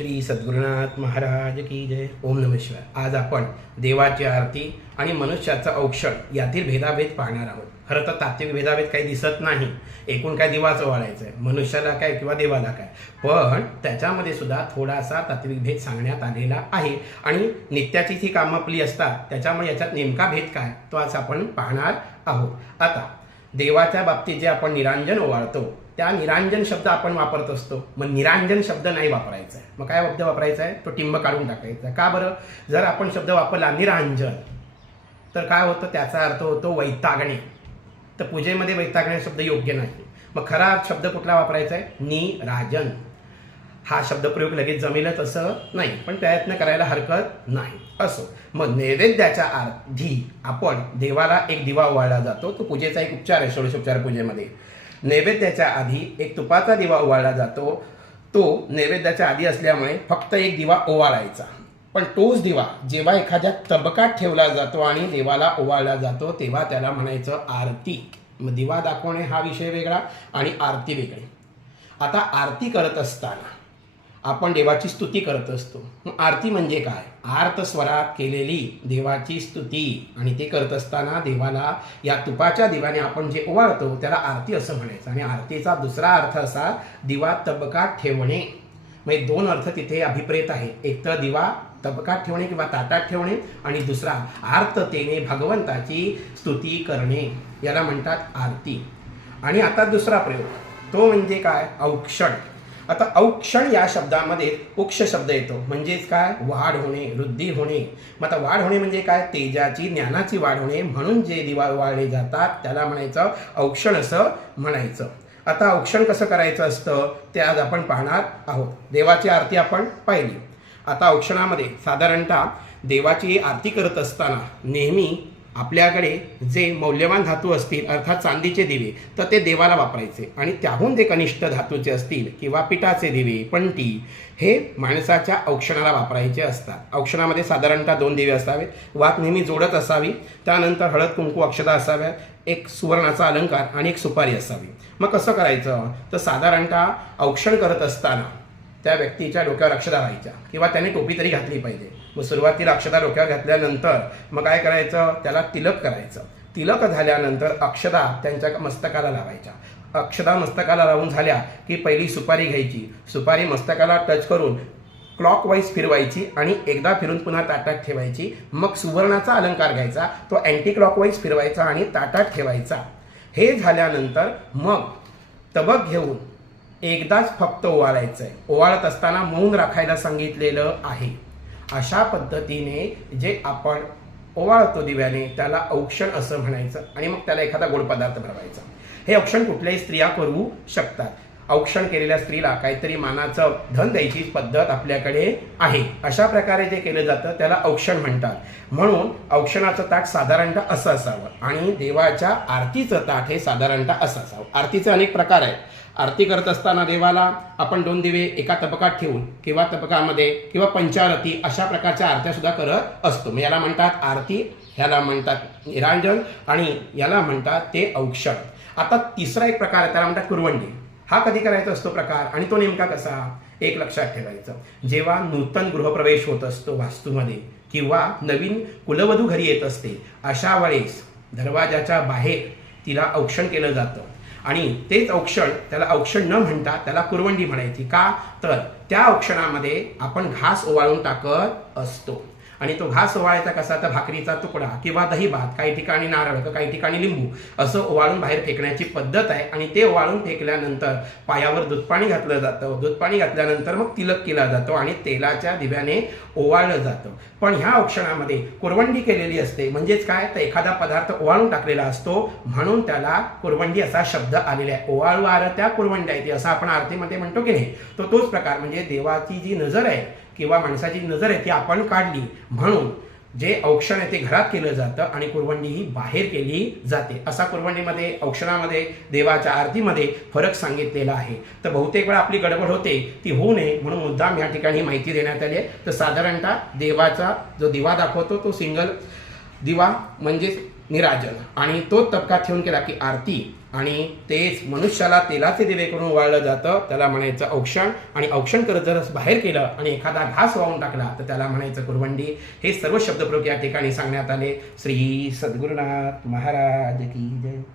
श्री सद्गुरुनाथ महाराज की जय. ओम नम शिवाय. आज आपण देवाची आरती आणि मनुष्याचं औक्षण यातील भेदाभेद पाहणार आहोत. खरं तर तात्विक भेदाभेद काही दिसत नाही. एकूण काय दिवाचं वाढायचं आहे. मनुष्याला काय किंवा देवाला काय. पण त्याच्यामध्ये सुद्धा थोडासा तात्विक भेद सांगण्यात आलेला आहे. आणि नित्याची जी कामं आपली असतात. त्याच्यामुळे याच्यात नेमका भेद काय? तो आज आपण पाहणार आहोत. आता देवाच्या बाबतीत जे आपण निरांजन ओवाळतो त्या निरांजन शब्द आपण वापरत असतो. मग निरांजन शब्द नाही वापरायचा आहे. मग काय शब्द वापरायचा आहे? तो टिंब काढून टाकायचा आहे. का बरं? जर आपण शब्द वापरला निरांजन तर काय होतं? त्याचा अर्थ होतो वैतागणे. तर पूजेमध्ये वैतागणे शब्द योग्य नाही. मग खरा शब्द कुठला वापरायचा आहे? निराजन. हा शब्दप्रयोग लगेच जमेलच असं नाही पण प्रयत्न करायला हरकत नाही. असो. मग नैवेद्याच्या आधी आपण देवाला एक दिवा ओवाळला जातो तो पूजेचा एक उपचार आहे षोडशोपचार पूजेमध्ये. नैवेद्याच्या आधी एक तुपाचा दिवा ओवाळला जातो. तो नैवेद्याच्या आधी असल्यामुळे फक्त एक दिवा ओवाळायचा. पण तोच दिवा जेव्हा एखाद्या तबकात ठेवला जातो आणि देवाला ओवाळला जातो तेव्हा त्याला म्हणायचं आरती. मग दिवा दाखवणे हा विषय वेगळा आणि आरती वेगळी. आता आरती करत असताना आपण देवाची स्तुती करत असतो. मग आरती म्हणजे काय? आर्त स्वरात केलेली देवाची स्तुती. आणि ते करत असताना देवाला या तुपाच्या दिव्याने आपण जे ओवाळतो त्याला आरती असं म्हणायचं. आणि आरतीचा दुसरा अर्थ असा दिवा तबकात ठेवणे. म्हणजे दोन अर्थ तिथे अभिप्रेत आहे एक तर दिवा तबकात ठेवणे किंवा ताटात ठेवणे आणि दुसरा आर्ततेने भगवंताची स्तुती करणे. याला म्हणतात आरती. आणि आता दुसरा प्रयोग. तो म्हणजे काय? औक्षण. आता औक्षण या शब्दामध्ये उक्ष शब्द येतो. म्हणजेच काय? वाढ होणे वृद्धी होणे. मग आता वाढ होणे म्हणजे काय? तेजाची ज्ञानाची वाढ होणे. म्हणून जे दिवा वाळले जातात त्याला म्हणायचं औक्षण असं म्हणायचं. आता औक्षण कसं करायचं असतं? ते आज आपण पाहणार आहोत. देवाची आरती आपण पाहिली. आता औक्षणामध्ये साधारणतः देवाची आरती करत असताना नेहमी आपल्याकडे जे मौल्यवान धातू असतील अर्थात चांदीचे दिवे तर ते देवाला वापरायचे. आणि त्याहून जे कनिष्ठ धातूचे असतील किंवा पिठाचे दिवे पंटी हे माणसाच्या औक्षणाला वापरायचे असतात. औक्षणामध्ये साधारणतः दोन दिवे असावेत. वात नेहमी जोडत असावी. त्यानंतर हळद कुंकू अक्षता असाव्यात. एक सुवर्णाचा अलंकार आणि एक सुपारी असावी. मग कसं करायचं? तर साधारणतः औक्षण करत असताना त्या व्यक्तीच्या डोक्यावर अक्षता राहायच्या किंवा त्याने टोपी तरी घातली पाहिजे. मग सुरुवातीला अक्षता डोक्यावर घातल्यानंतर मग काय करायचं? त्याला तिलक करायचं. तिलक झाल्यानंतर अक्षदा त्यांच्या मस्तकाला लावायच्या. अक्षदा मस्तकाला लावून झाल्या की पहिली सुपारी घ्यायची. सुपारी मस्तकाला टच करून क्लॉकवाईज फिरवायची आणि एकदा फिरून पुन्हा ताटात ठेवायची. मग सुवर्णाचा अलंकार घ्यायचा तो अँटी क्लॉकवाईज फिरवायचा आणि ताटात ठेवायचा. हे झाल्यानंतर मग तबक घेऊन एकदाच फक्त ओवाळायचं आहे ओवाळत असताना मौन राखायला सांगितलेलं आहे. अशा पद्धतीने जे आपण ओवाळतो दिव्याने त्याला औक्षण असं म्हणायचं आणि मग त्याला एखादा गोड पदार्थ भरवायचा हे औक्षण कुठल्याही स्त्रिया करू शकतात. औक्षण केलेल्या स्त्रीला काहीतरी मानाचं धन द्यायची पद्धत आपल्याकडे आहे. अशा प्रकारे जे केलं जातं त्याला औक्षण म्हणतात. म्हणून औक्षणाचं ताट साधारणतः असं असावं आणि देवाच्या आरतीचं ताट हे साधारणतः असं असावं. आरतीचे अनेक प्रकार आहेत. आरती करत असताना देवाला आपण दोन दिवे एका तबकात ठेवून किंवा तबकामध्ये किंवा पंचारती अशा प्रकारच्या आरत्या सुद्धा करत असतो. मग याला म्हणतात आरती ह्याला म्हणतात निरांजन आणि याला म्हणतात ते औक्षण. आता तिसरा एक प्रकार आहे त्याला म्हणतात कुरवंडी. हा कधी करायचा असतो प्रकार? आणि तो नेमका कसा? एक लक्षात ठेवायचं. जेव्हा नूतन गृहप्रवेश होत असतो वास्तूमध्ये किंवा नवीन कुलवधू घरी येत असते अशा वेळेस दरवाजाच्या बाहेर तिला औक्षण केलं जातं. आणि तेच औक्षण त्याला औक्षण न म्हणता त्याला कुरवंडी म्हणायची. का? तर त्या औक्षणामध्ये आपण घास ओवाळून टाकत असतो. आणि तो घास ओवाळायचा कसा? तर भाकरीचा तुकडा किंवा दही भात काही ठिकाणी नारळ तर काही ठिकाणी लिंबू असं ओवाळून बाहेर फेकण्याची पद्धत आहे. आणि ते ओवाळून फेकल्यानंतर पायावर दूध पाणी घातलं जातं. दूध पाणी घातल्यानंतर मग तिलक केला जातो आणि तेलाच्या दिव्याने ओवाळलं जातं. पण ह्या औक्षणामध्ये कुरवंडी केलेली असते. म्हणजेच काय? तर एखादा पदार्थ ओवाळून टाकलेला असतो म्हणून त्याला कुरवंडी असा शब्द आलेला आहे. ओवाळू आरत्या कुरवंड्या येते असं आपण आरतीमध्ये म्हणतो की नाही? तो तोच प्रकार. म्हणजे देवाची जी नजर आहे किंवा माणसाची नजर आहे ती आपण काढली म्हणून जे औक्षण आहे ते घरात केलं जातं आणि कुरवंडी ही बाहेर केली जाते. असा कुरवंडीमध्ये औक्षणामध्ये देवाच्या आरतीमध्ये फरक सांगितलेला आहे. तर बहुतेक वेळा आपली गडबड होते ती होऊ नये म्हणून मुद्दाम या ठिकाणी माहिती देण्यात आली आहे. तर साधारणतः देवाचा जो दिवा दाखवतो तो सिंगल दिवा म्हणजेच निराजन. आणि तो तबका ठेवून केला की आरती. आणि तेच मनुष्याला तेलाचे दिवे करून वाळलं जातं. त्याला म्हणायचं औक्षण. आणि औक्षण करत जर बाहेर केलं आणि एखादा घास वाहून टाकला तर त्याला म्हणायचं कुरवंडी. हे सर्व शब्दप्रयोग या ठिकाणी सांगण्यात आले. श्री सद्गुरुनाथ महाराज की जय.